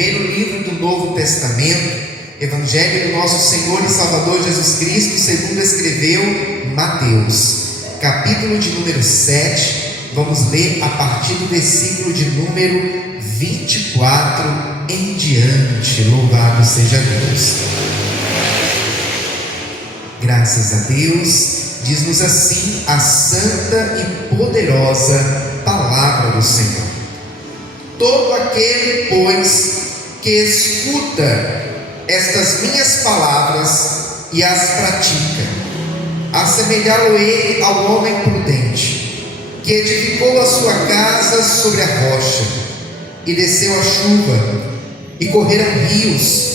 primeiro livro do Novo Testamento, Evangelho do nosso Senhor e Salvador Jesus Cristo, segundo escreveu Mateus, capítulo de número 7, vamos ler a partir do versículo de número 24 em diante. Louvado seja Deus. Graças a Deus, diz-nos assim a santa e poderosa palavra do Senhor: todo aquele, pois, que escuta estas minhas palavras e as pratica, assemelhá-lo-ei ao homem prudente, que edificou a sua casa sobre a rocha, e desceu a chuva, e correram rios,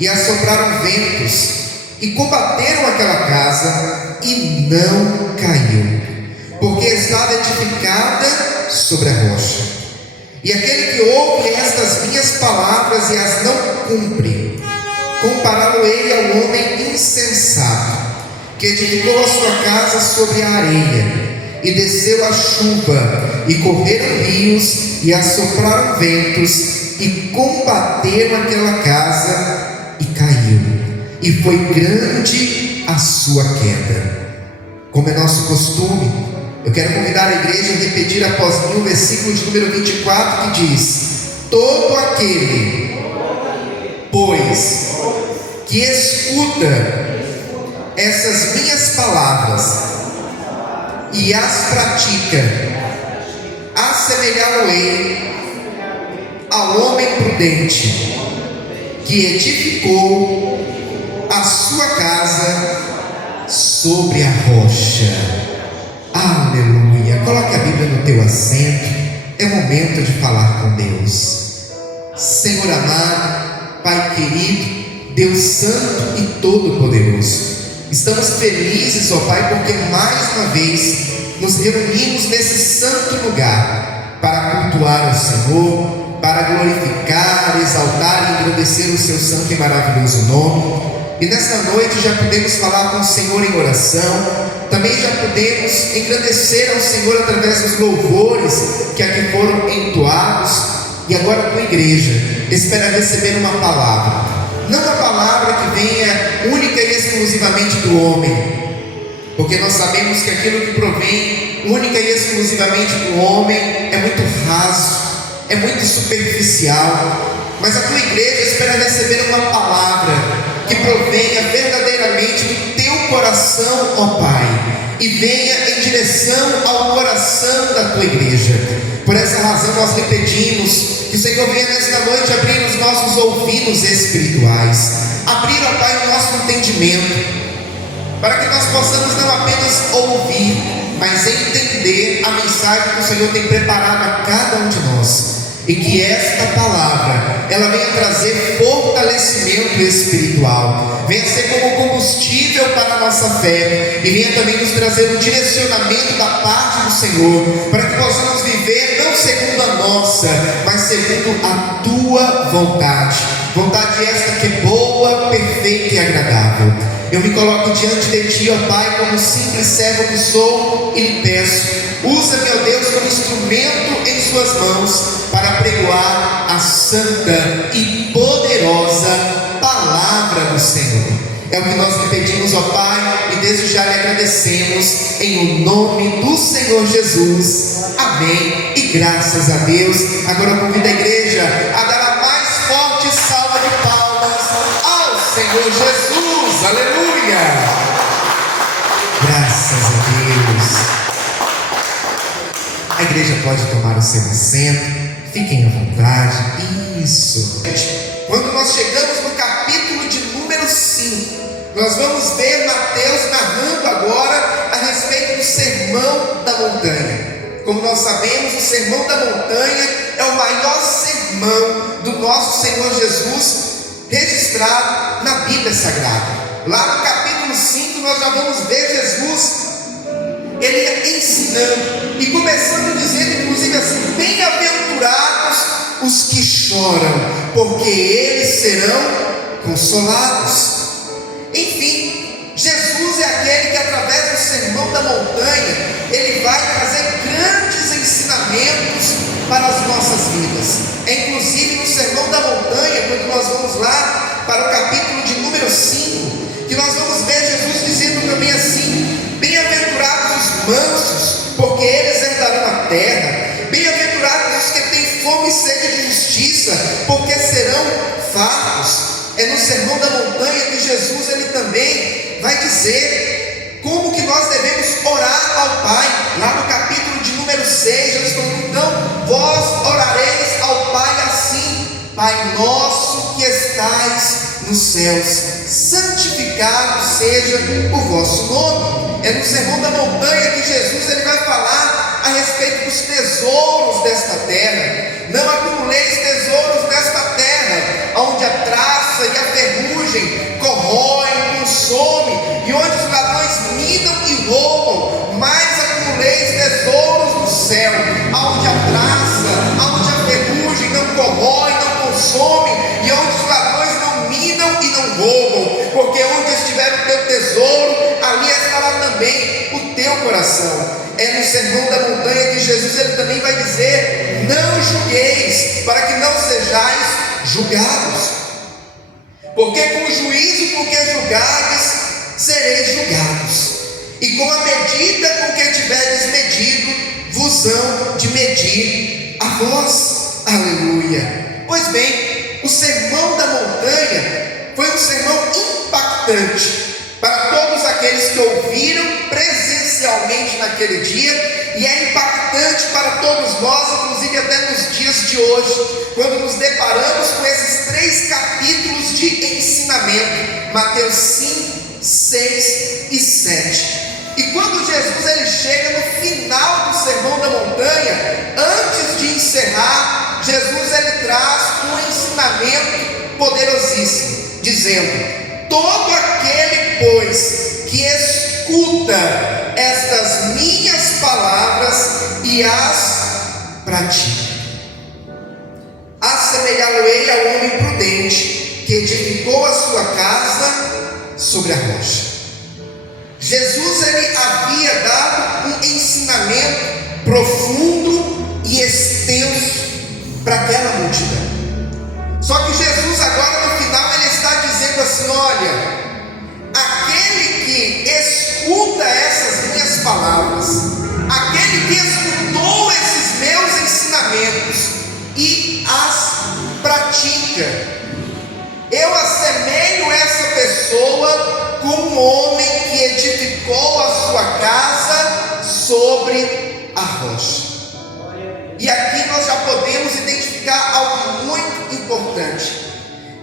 e assopraram ventos, e combateram aquela casa, e não caiu, porque estava edificada sobre a rocha. E aquele que ouve estas minhas palavras e as não cumpre, compará-lo-ei ao homem insensato, que edificou a sua casa sobre a areia, e desceu a chuva, e correram rios, e assopraram ventos, e combateram aquela casa, e caiu, e foi grande a sua queda. Como é nosso costume, eu quero convidar a igreja a repetir após mim o versículo de número 24, que diz: todo aquele, pois, que escuta essas minhas palavras e as pratica, assemelhá-lo-ei ao homem prudente, que edificou a sua casa sobre a rocha. Aleluia. Coloque a Bíblia no teu assento. É momento de falar com Deus. Senhor amado, Pai querido, Deus santo e todo-poderoso, estamos felizes, ó Pai, porque mais uma vez nos reunimos nesse santo lugar para cultuar o Senhor, para glorificar, exaltar e engrandecer o seu santo e maravilhoso nome. E nesta noite já podemos falar com o Senhor em oração, também já podemos engrandecer ao Senhor através dos louvores que aqui foram entoados. E agora a tua igreja espera receber uma palavra, não uma palavra que venha única e exclusivamente do homem, porque nós sabemos que aquilo que provém única e exclusivamente do homem é muito raso, é muito superficial. Mas a tua igreja espera receber uma palavra que provenha verdadeiramente do teu coração, ó Pai, e venha em direção ao coração da tua igreja. Por essa razão nós lhe pedimos que o Senhor venha nesta noite abrir os nossos ouvidos espirituais, abrir, ó Pai, o nosso entendimento, para que nós possamos não apenas ouvir, mas entender a mensagem que o Senhor tem preparado a cada um de nós, e que esta palavra ela venha trazer fortalecimento espiritual, venha ser como combustível para a nossa fé, e venha também nos trazer um direcionamento da parte do Senhor, para que possamos viver não segundo a nossa, mas segundo a tua vontade esta que é boa, perfeita e agradável. Eu me coloco diante de ti, ó Pai, como simples servo que sou, e lhe peço: usa-me, ó Deus, como instrumento em suas mãos para pregoar a santa e poderosa palavra do Senhor. É o que nós lhe pedimos, ó Pai, e desde já lhe agradecemos, em o nome do Senhor Jesus. Amém e graças a Deus. Agora eu convido a igreja a dar a mais forte salva de palmas ao Senhor Jesus. Aleluia! Graças a Deus. A igreja pode tomar o seu assento, fiquem à vontade. Isso. Quando nós chegamos no capítulo de número 5, nós vamos ver Mateus narrando agora a respeito do Sermão da Montanha. Como nós sabemos, o Sermão da Montanha é o maior sermão do nosso Senhor Jesus registrado na Bíblia Sagrada. Lá no capítulo 5 nós já vamos ver Jesus, ele ensinando e começando dizendo inclusive assim: bem-aventurados os que choram, porque eles serão consolados. Enfim, Jesus é aquele que através do Sermão da Montanha, ele vai trazer grandes ensinamentos para as nossas vidas. Inclusive no Sermão da Montanha E nós vamos ver Jesus dizendo também assim: bem-aventurados os mansos, porque eles herdarão a terra. Bem-aventurados os que têm fome e sede de justiça, porque serão fartos. É no Sermão da Montanha que Jesus ele também vai dizer como que nós devemos orar ao Pai. Lá no capítulo de número 6, Jesus falou: então vós orareis ao Pai assim: Pai nosso que estais nos céus, santificado seja o vosso nome. É no Sermão da Montanha que Jesus ele vai falar a respeito dos tesouros desta terra. Não acumuleis tesouros nesta terra, onde a traça e a ferrugem corroem, consomem, e onde os ladrões minam e roubam, mas acumuleis tesouros no céu, onde a traça, onde a ferrugem não corrói, não consome, e onde os ladrões não minam e não roubam, porque onde estiver o teu tesouro, ali estará também o teu coração. É no Sermão da Montanha que Jesus ele também vai dizer: não julgueis, para que não sejais julgados, porque com o juízo com que julgardes, sereis julgados, e com a medida com que tiverdes medido, vos hão de medir a vós. Aleluia. Pois bem, o Sermão da Montanha foi um sermão impactante para todos aqueles que ouviram presencialmente naquele dia, e é impactante para todos nós, inclusive até nos dias de hoje, quando nos deparamos com esses 3 capítulos de ensinamento: Mateus 5, 6 e 7. E quando Jesus ele chega no final do Sermão da Montanha, antes de encerrar, Jesus ele traz um ensinamento poderosíssimo, dizendo: todo aquele, pois, que escuta estas minhas palavras e as pratica, assemelhá-lo-ei ao homem prudente que edificou a sua casa sobre a rocha. Jesus ele havia dado um ensinamento profundo e extenso para aquela multidão. Só que Jesus agora no final ele está dizendo assim: olha, aquele que escuta essas minhas palavras, aquele que escutou esses meus ensinamentos e as pratica, eu assemelho essa pessoa com um homem que edificou a sua casa sobre a rocha. E aqui nós já podemos identificar algo muito importante,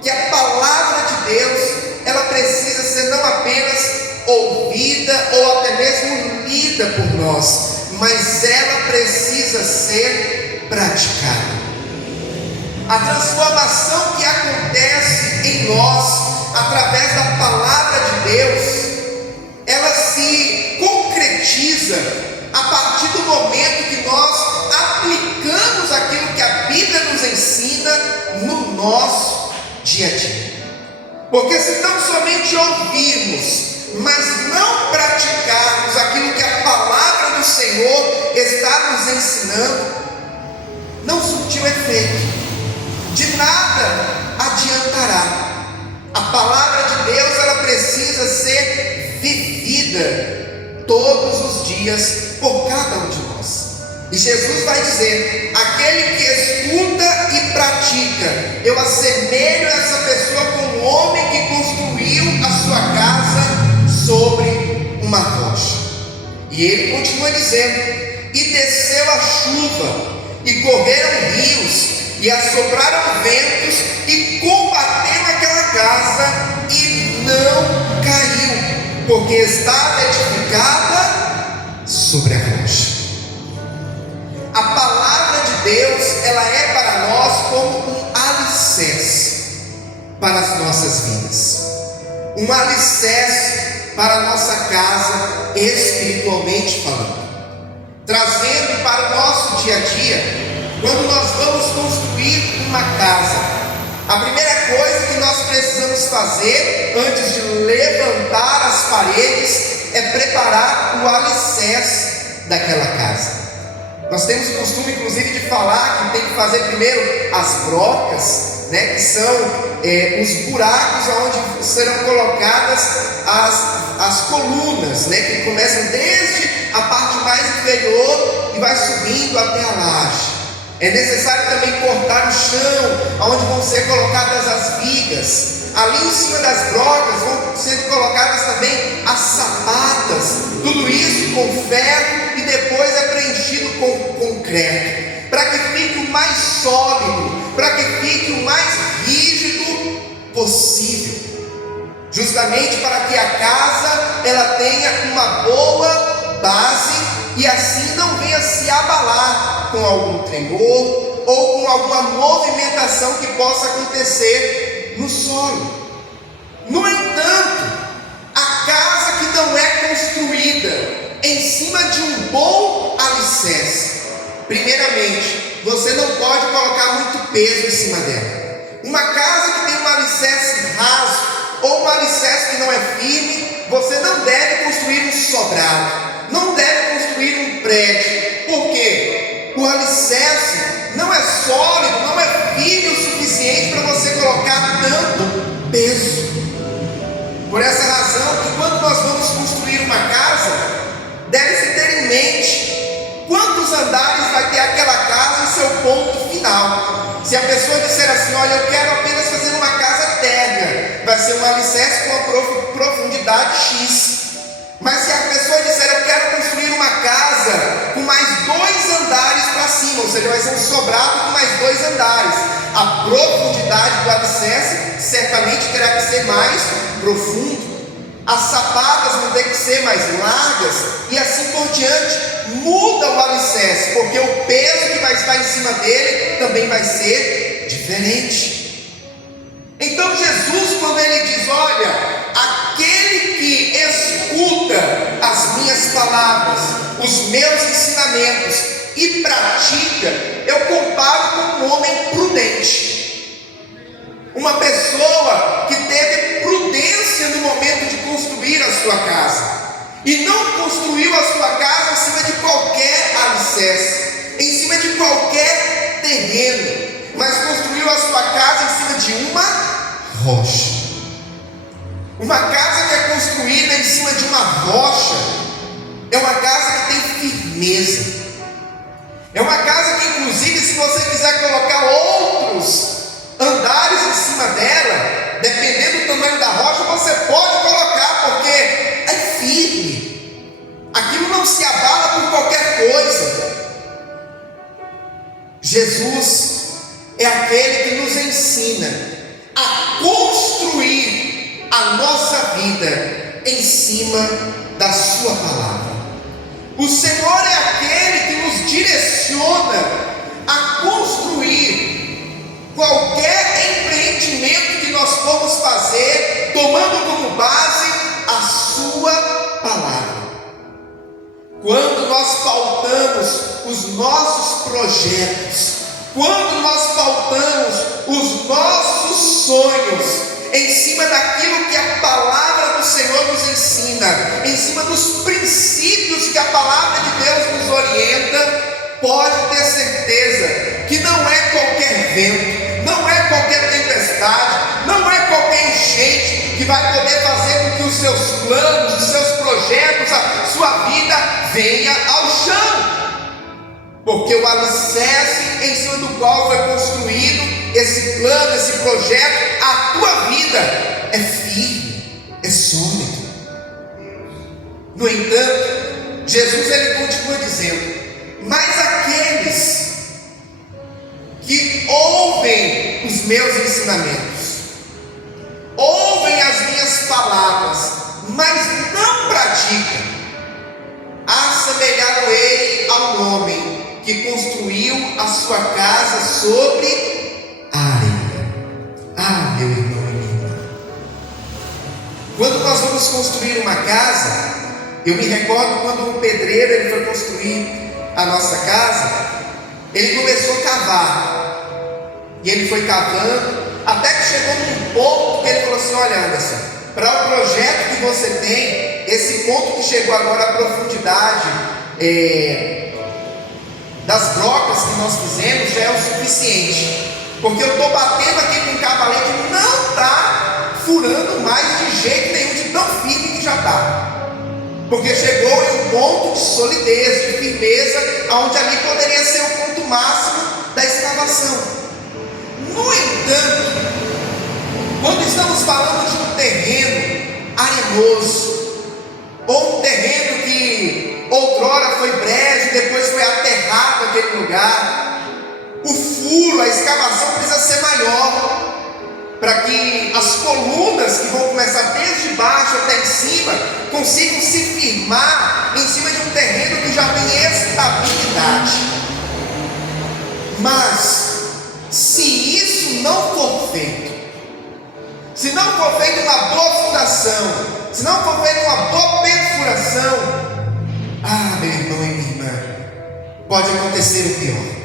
que a palavra de Deus, ela precisa ser não apenas ouvida ou até mesmo lida por nós, mas ela precisa ser praticada. A transformação que acontece em nós através da palavra de Deus, ela se concretiza a partir do momento que nós aplicamos aquilo que a Bíblia nos ensina no nosso dia a dia. Porque se tão somente ouvirmos, mas não praticarmos aquilo que a palavra do Senhor está nos ensinando, não surtiu efeito, de nada adiantará. A palavra de Deus ela precisa ser vivida todos os dias por cada um de nós. E Jesus vai dizer: aquele que escuta e pratica, eu assemelho essa pessoa com um homem que construiu a sua casa sobre uma rocha. E ele continua dizendo: e desceu a chuva, e correram rios, e assopraram ventos, e combateram aquela casa, e não caiu, porque estava edificada sobre a rocha. A palavra de Deus, ela é para nós como um alicerce para as nossas vidas, um alicerce para a nossa casa, espiritualmente falando, trazendo para o nosso dia a dia. Quando nós vamos construir uma casa, a primeira coisa que nós precisamos fazer antes de levantar as paredes é preparar o alicerce daquela casa. Nós temos o costume, inclusive, de falar que tem que fazer primeiro as brocas, né, que são os buracos onde serão colocadas as colunas, né, que começam desde a parte mais inferior e vai subindo até a laje. É necessário também cortar o chão, onde vão ser colocadas as vigas. Ali em cima das brocas vão sendo colocadas também as sapatas. Tudo isso com ferro e depois é preenchido com concreto, para que fique o mais sólido, para que fique o mais rígido possível, justamente para que a casa ela tenha uma boa base e assim não venha se abalar com algum tremor ou com alguma movimentação que possa acontecer no solo. No entanto, a casa que não é construída em cima de um bom alicerce, primeiramente, você não pode colocar muito peso em cima dela. Uma casa que tem um alicerce raso ou um alicerce que não é firme, você não deve construir um sobrado, não deve construir um prédio. Por quê? O alicerce não é sólido, não é firme o suficiente para você colocar tanto peso. Por essa razão, que quando nós vamos construir uma casa, deve-se ter em mente quantos andares vai ter aquela casa em seu ponto final. Se a pessoa disser assim: olha, eu quero apenas fazer uma casa térrea, vai ser um alicerce com uma profundidade X. Mas se a pessoa disser: eu quero construir uma casa com mais 2 andares para cima, ou seja, vai ser um sobrado com mais 2 andares, a profundidade do alicerce certamente terá que ser mais profundo. As sapatas vão ter que ser mais largas e assim por diante. Muda o alicerce, porque o peso que vai estar em cima dele também vai ser diferente. Então Jesus, quando ele diz: olha, aquele que escuta as minhas palavras, os meus ensinamentos e pratica, eu comparo com um homem prudente, uma pessoa que teve prudência no momento de construir a sua casa, e não construiu a sua casa em cima de qualquer alicerce, em cima de qualquer terreno, mas construiu a sua casa em cima de uma rocha. Uma casa que é construída em cima de uma rocha é uma casa que tem firmeza. É uma casa que, inclusive, se você quiser colocar outros andares em cima dela, dependendo do tamanho da rocha, você pode colocar, porque é firme. Aquilo não se abala por qualquer coisa. Jesus é aquele que nos ensina a construir a nossa vida em cima da sua palavra. O Senhor é aquele que nos direciona a construir qualquer empreendimento que nós formos fazer, tomando como base a sua palavra. Quando nós pautamos os nossos projetos, quando nós pautamos os nossos sonhos em cima daquilo que a palavra do Senhor nos ensina, em cima dos princípios que a palavra de Deus nos orienta, pode ter certeza que não é qualquer vento, não é qualquer tempestade, não é qualquer enchente que vai poder fazer com que os seus planos, os seus projetos, a sua vida venha ao chão. Porque o alicerce em cima do qual foi construído esse plano, esse projeto, a tua vida é firme, é sólido. No entanto, Jesus ele continua dizendo: mas aqueles que ouvem os meus ensinamentos, ouvem as minhas palavras, mas não praticam, assemelhá-lo-ei ao homem que construiu a sua casa sobre a areia. Ah, meu irmão e minha irmã, quando nós vamos construir uma casa, eu me recordo quando o pedreiro ele foi construir a nossa casa, ele começou a cavar, e ele foi cavando, até que chegou num ponto que ele falou assim: olha, Anderson, para o projeto que você tem, esse ponto que chegou agora, a profundidade das brocas que nós fizemos já é o suficiente. porque eu estou batendo aqui com o cavalete, não está furando mais de jeito nenhum, de tão firme que já está, porque chegou em um ponto de solidez, de firmeza, onde ali poderia ser o ponto máximo da escavação. No entanto, quando estamos falando de um terreno arenoso, ou um terreno que outrora foi brejo, depois foi aterrado aquele lugar, o furo, a escavação precisa ser maior, para que as colunas que vão começar desde baixo até em cima consigam se firmar em cima de um terreno que já tem estabilidade. Mas se isso não for feito, se não for feita uma boa fundação, se não for feita uma boa perfuração, meu irmão e minha irmã, pode acontecer o pior.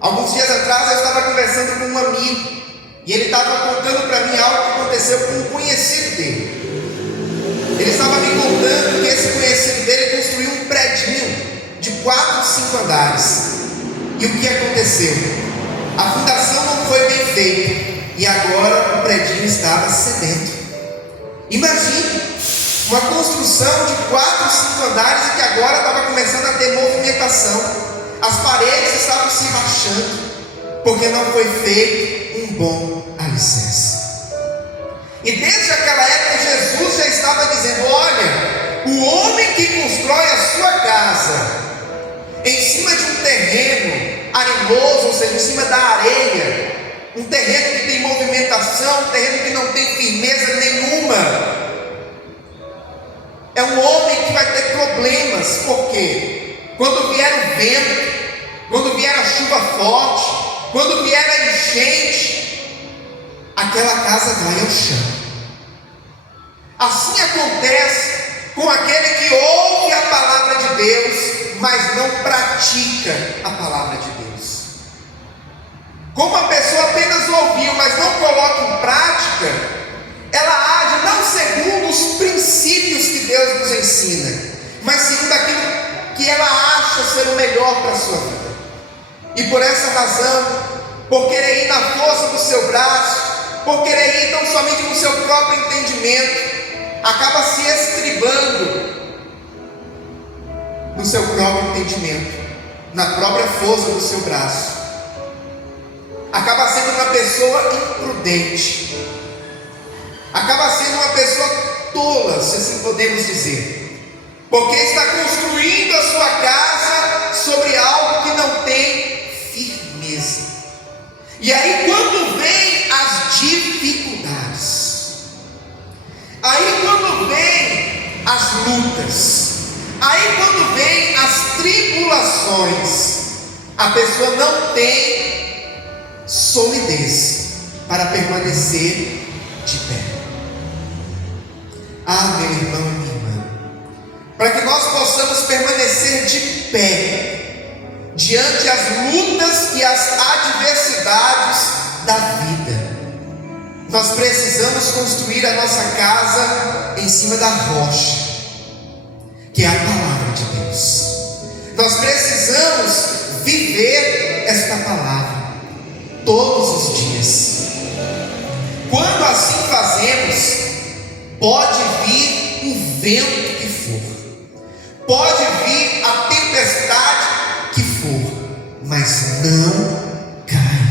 Alguns dias atrás eu estava conversando com um amigo, e ele estava contando para mim algo que aconteceu com um conhecido dele. Ele estava me contando que esse conhecido dele construiu um predinho de 4, 5 andares. E o que aconteceu? A fundação não foi bem feita, e agora o predinho estava sedento. Imagine uma construção de 4, 5 andares e que agora estava começando a ter movimentação. As paredes estavam se rachando, porque não foi feito um bom alicerce. E desde aquela época Jesus já estava dizendo: olha, o homem que constrói a sua casa em cima de um terreno arenoso, ou seja, em cima da areia, um terreno que tem movimentação, um terreno que não tem firmeza nenhuma, é um homem que vai ter problemas. Por quê? Quando vier o vento, quando vier a chuva forte, quando vier a enchente, aquela casa vai ao chão. Assim acontece com aquele que ouve a palavra de Deus, mas não pratica a palavra de Deus. Como a pessoa apenas ouviu, mas não coloca em prática, ela age não segundo os princípios que Deus nos ensina, mas segundo aquilo que ela acha ser o melhor para a sua vida. E por essa razão, por querer ir na força do seu braço, por querer ir tão somente no seu próprio entendimento, acaba se estribando no seu próprio entendimento, na própria força do seu braço. Acaba sendo uma pessoa imprudente, acaba sendo uma pessoa tola, se assim podemos dizer, porque está construindo a sua casa sobre algo que não tem firmeza. E aí, quando vem as dificuldades, aí quando vem as lutas, aí quando vem as tribulações, a pessoa não tem solidez para permanecer de pé. Meu irmão e minha irmã, para que nós possamos permanecer de pé diante as lutas e as adversidades da vida, nós precisamos construir a nossa casa em cima da rocha, que é a palavra de Deus. Nós precisamos viver esta palavra todos os dias. Quando assim fazemos, pode vir o vento que for, pode vir a tempestade que for, mas não cai.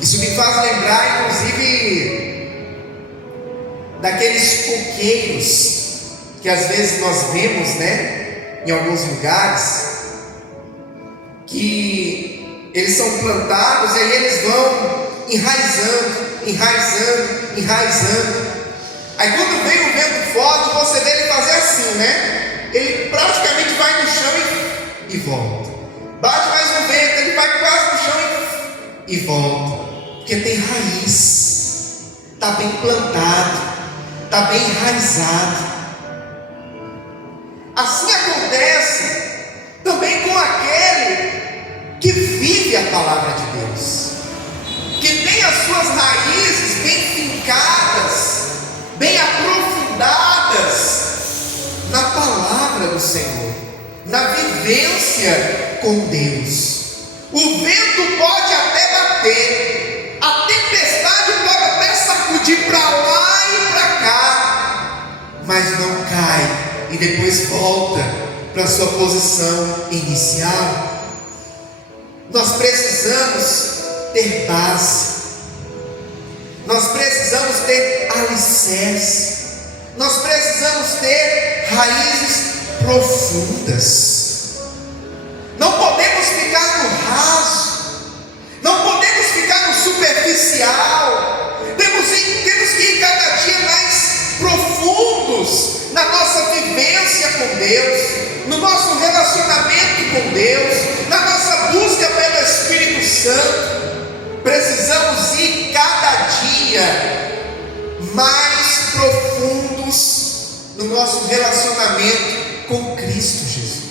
Isso me faz lembrar, inclusive, daqueles coqueiros que às vezes nós vemos, em alguns lugares, que eles são plantados e aí eles vão enraizando. Aí quando vem um vento forte, você vê ele fazer assim, ele praticamente vai no chão e volta. Bate mais um vento, ele vai quase no chão e volta, porque tem raiz, está bem plantado, está bem enraizado. Assim acontece também com aquele que vive a palavra de Deus, que tem as suas raízes bem fincadas, bem aprofundadas na palavra do Senhor, na vivência com Deus. O vento pode até bater, a tempestade pode até sacudir para lá e para cá, mas não cai e depois volta para sua posição inicial. Nós precisamos ter base, nós precisamos ter alicerce, nós precisamos ter raízes profundas. Não podemos ficar no raso, não podemos ficar no superficial, temos que ir cada dia mais profundos na nossa vivência com Deus, no nosso relacionamento com Deus, na nossa busca pelo Espírito Santo. Precisamos ir cada dia mais profundos no nosso relacionamento com Cristo Jesus.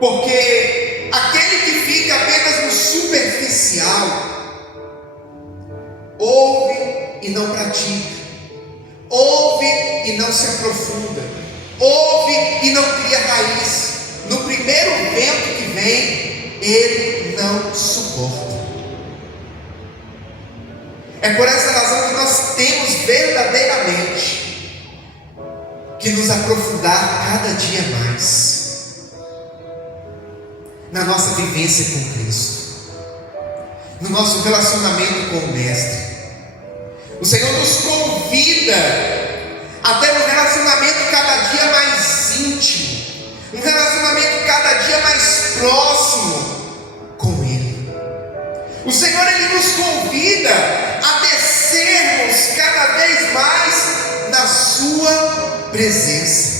Porque aquele que fica apenas no superficial, ouve e não pratica, ouve e não se aprofunda, ouve e não cria raiz. No primeiro vento que vem, ele não suporta. É por essa razão que nós temos verdadeiramente que nos aprofundar cada dia mais na nossa vivência com Cristo, no nosso relacionamento com o Mestre. O Senhor nos convida a ter um relacionamento cada dia mais íntimo, um relacionamento cada dia mais próximo com Ele. O Senhor, Ele nos convida a descermos cada vez mais na Sua presença.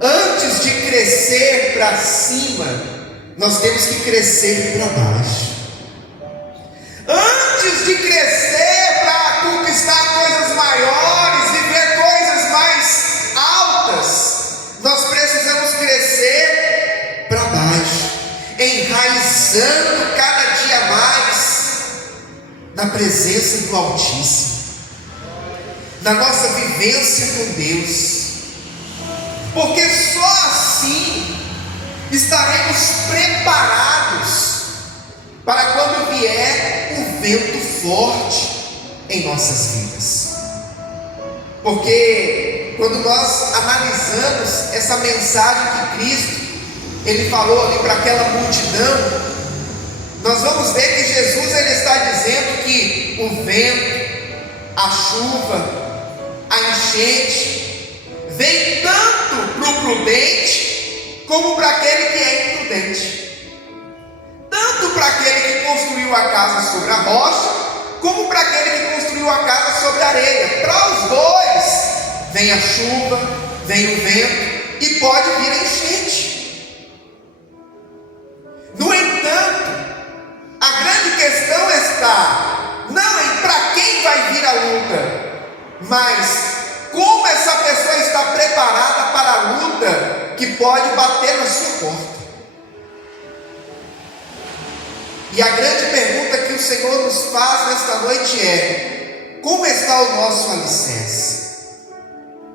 Antes de crescer para cima, nós temos que crescer para baixo. Antes de crescer para conquistar coisas maiores, viver coisas mais altas, nós precisamos crescer para baixo, enraizando cada dia mais na presença do Altíssimo, na nossa vivência com Deus. Porque só assim estaremos preparados para quando vier o vento forte em nossas vidas. Porque quando nós analisamos essa mensagem que Cristo Ele falou ali para aquela multidão, nós vamos ver que Jesus ele está dizendo que o vento, a chuva, a enchente vem tanto para o prudente como para aquele que é imprudente, tanto para aquele que construiu a casa sobre a rocha, como para aquele que construiu a casa sobre a areia. Para os dois vem a chuva, vem o vento e pode vir a enchente. No entanto, a grande questão está não em para quem vai vir a luta, mas como essa pessoa está preparada para a luta que pode bater na sua porta. E a grande pergunta que o Senhor nos faz nesta noite é: como está o nosso alicerce?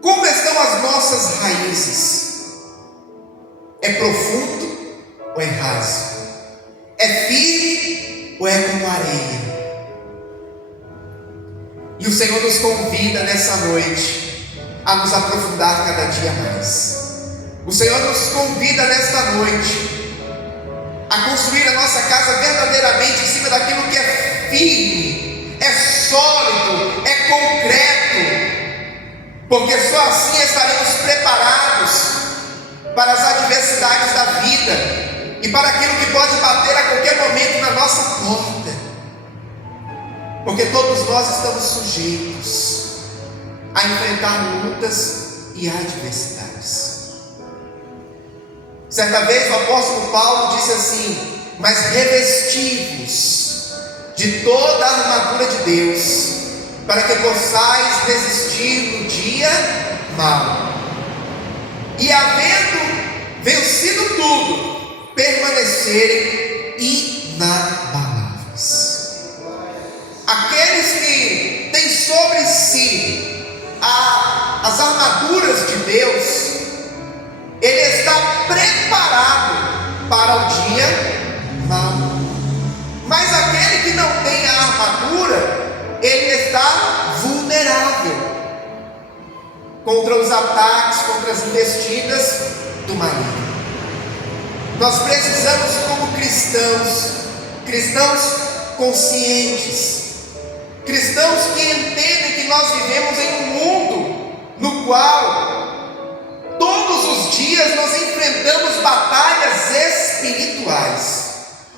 Como estão as nossas raízes? É profundo ou é raso? É firme ou é como areia? E o Senhor nos convida nessa noite a nos aprofundar cada dia mais. O Senhor nos convida nesta noite a construir a nossa casa verdadeiramente em cima daquilo que é firme, é sólido, é concreto, porque só assim estaremos preparados para as adversidades da vida e para aquilo que pode bater a qualquer momento na nossa porta, porque todos nós estamos sujeitos a enfrentar lutas e adversidades. Certa vez o apóstolo Paulo disse assim: mas revesti-vos de toda a armadura de Deus, para que possais resistir no dia mau, e havendo vencido tudo, permanecerem inabaláveis. Aqueles que têm sobre si as armaduras de Deus, ele está preparado para dia mau. Mas aquele que não tem a armadura, ele está vulnerável contra os ataques, contra as investidas do maligno. Nós precisamos, como cristãos conscientes, cristãos que entendem que nós vivemos em um mundo no qual todos os dias nós enfrentamos batalhas espirituais.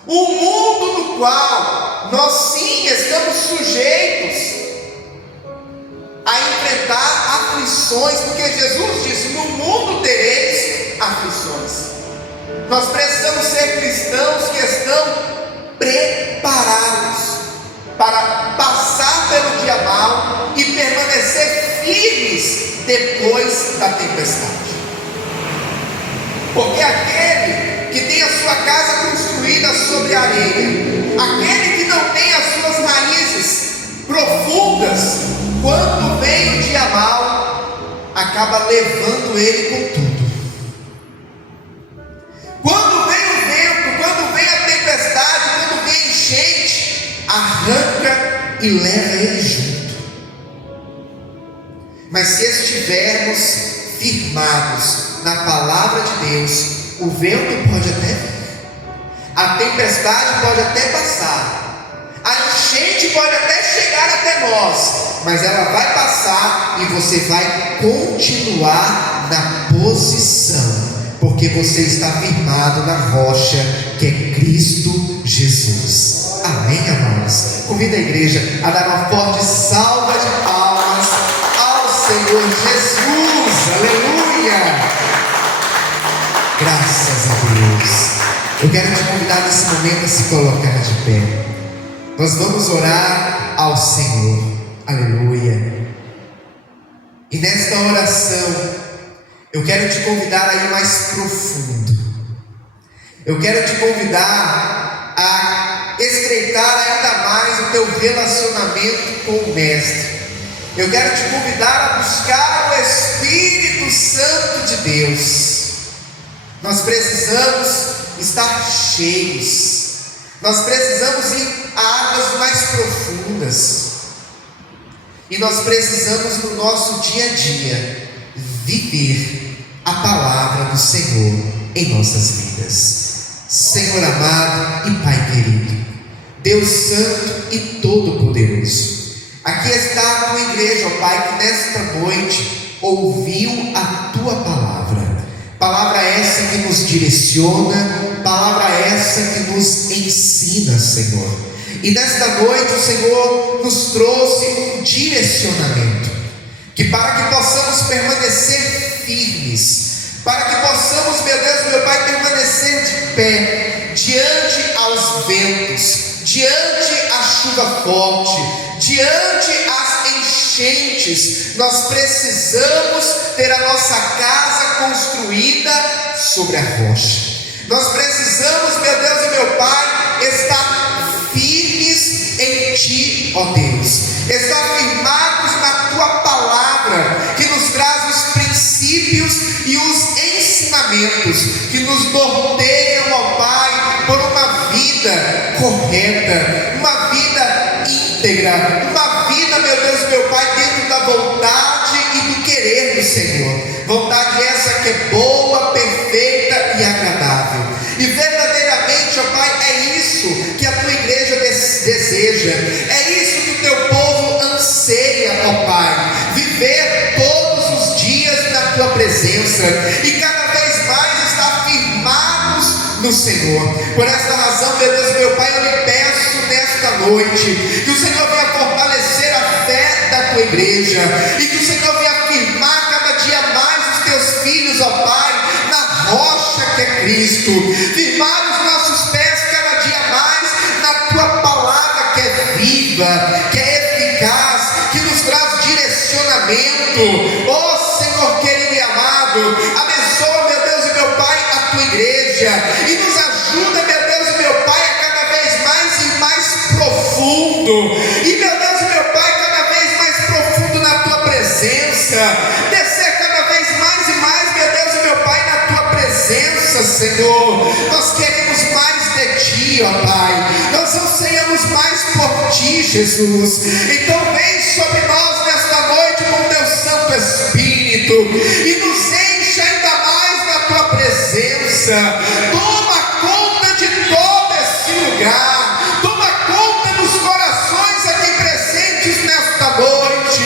Um mundo no qual nós sim estamos sujeitos a enfrentar aflições, porque Jesus disse: no mundo tereis aflições. Nós precisamos ser cristãos que estão preparados para passar pelo dia mau e permanecer firmes depois da tempestade. Porque aquele que tem a sua casa construída sobre a areia, aquele que não tem as suas raízes profundas, quando vem o dia mau, acaba levando ele com tudo. Quando vem o vento, quando vem a tempestade, quando vem a enchente, arranca e leva ele junto. Mas se estivermos firmados na palavra de Deus, o vento pode até vir, a tempestade pode até passar, a enchente pode até chegar até nós, mas ela vai passar e você vai continuar na posição, porque você está firmado na rocha que é Cristo Jesus. Amém, amados? Convido a igreja a dar uma forte salva de palmas ao Senhor Jesus. Aleluia! Graças a Deus. Eu quero te convidar nesse momento a se colocar de pé. Nós vamos orar ao Senhor. Aleluia. E nesta oração eu quero te convidar a ir mais profundo. Eu quero te convidar a estreitar ainda mais o teu relacionamento com o Mestre. Eu quero te convidar a buscar o Espírito Santo de Deus. Nós precisamos estar cheios. Nós precisamos ir a águas mais profundas. E nós precisamos no nosso dia a dia viver a palavra do Senhor em nossas vidas. Senhor amado e Pai querido, Deus santo e todo-poderoso, aqui está a tua igreja, ó Pai, que nesta noite ouviu a tua palavra essa que nos direciona, palavra essa que nos ensina, Senhor. E nesta noite o Senhor nos trouxe um direcionamento, que para que possamos permanecer firmes, para que possamos, meu Deus, meu Pai, permanecer de pé, diante aos ventos, diante a chuva forte, diante as enchentes, nós precisamos ter a nossa casa construída sobre a rocha. Nós precisamos, meu Deus e meu Pai, estar firmes em Ti, ó Deus, estar firmados na Tua palavra, que nos traz os princípios e os ensinamentos, que nos norteiam, ó Pai, por uma vida correta, uma vida íntegra, uma vida, meu Deus e meu Pai, dentro da vontade e do querer do Senhor. Vontade essa que é boa, perfeita e agradável. E verdadeiramente, ó Pai, é isso que a tua igreja deseja, é isso que o teu povo anseia, ó Pai, viver todos os dias na tua presença e cada vez mais estar firmados no Senhor. Por esta razão, meu Deus, meu Pai, eu lhe peço nesta noite que o Senhor venha fortalecer a fé da tua igreja e que o Senhor venha afirmar cada dia mais os teus filhos, ó Pai, na rocha que é Cristo, firmar os nossos pés cada dia mais na tua palavra que é viva, que é eficaz, que nos traz direcionamento. Ó Senhor querido e amado, abençoa, meu Deus e meu Pai, a tua igreja e nos ajuda, meu Deus e meu Pai, a cada vez mais e mais profundo, e meu Deus e meu Pai, cada vez mais profundo na tua presença, descer cada vez mais e mais, meu Deus e meu Pai, na tua presença, Senhor. Nós queremos mais Ti, ó Pai. Nós anseiamos mais por Ti, Jesus. Então vem sobre nós nesta noite com Teu Santo Espírito e nos enche ainda mais da Tua presença. Toma conta de todo esse lugar. Toma conta dos corações aqui presentes nesta noite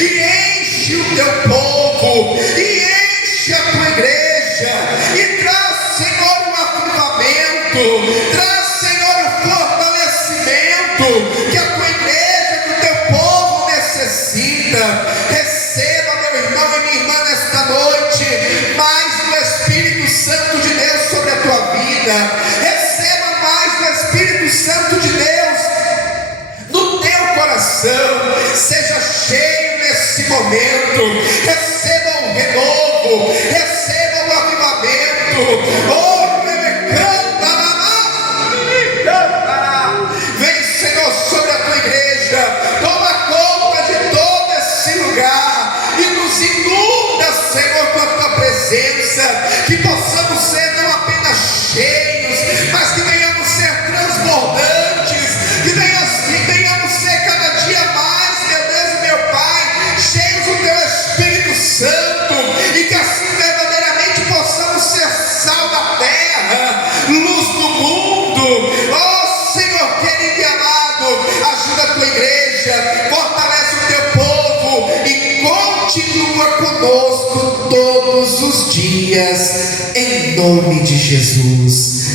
e enche o Teu povo, e enche a Tua igreja, e traz, Senhor, um avivamento, traz, Senhor, o fortalecimento que a Tua igreja, que o Teu povo necessita. Receba, meu irmão e minha irmã, nesta noite, mais do Espírito Santo de Deus sobre a tua vida. Receba mais do Espírito Santo de Deus no teu coração. Seja cheio nesse momento. Receba o renovo, receba o avivamento. Oh, vem, Senhor, sobre a tua igreja. Toma conta de todo esse lugar e nos inunda, Senhor, com a tua presença. Que possamos ser não apenas cheios, mas que venhamos ser transbordantes, que venhamos ser cada dia mais, meu Deus e meu Pai, cheios do Teu Espírito Santo, e que assim verdadeiramente possamos ser sal da terra, luz do mundo. Oh Senhor querido e amado, ajuda a Tua igreja, fortalece o Teu povo e continua conosco todos os dias, em nome de Jesus.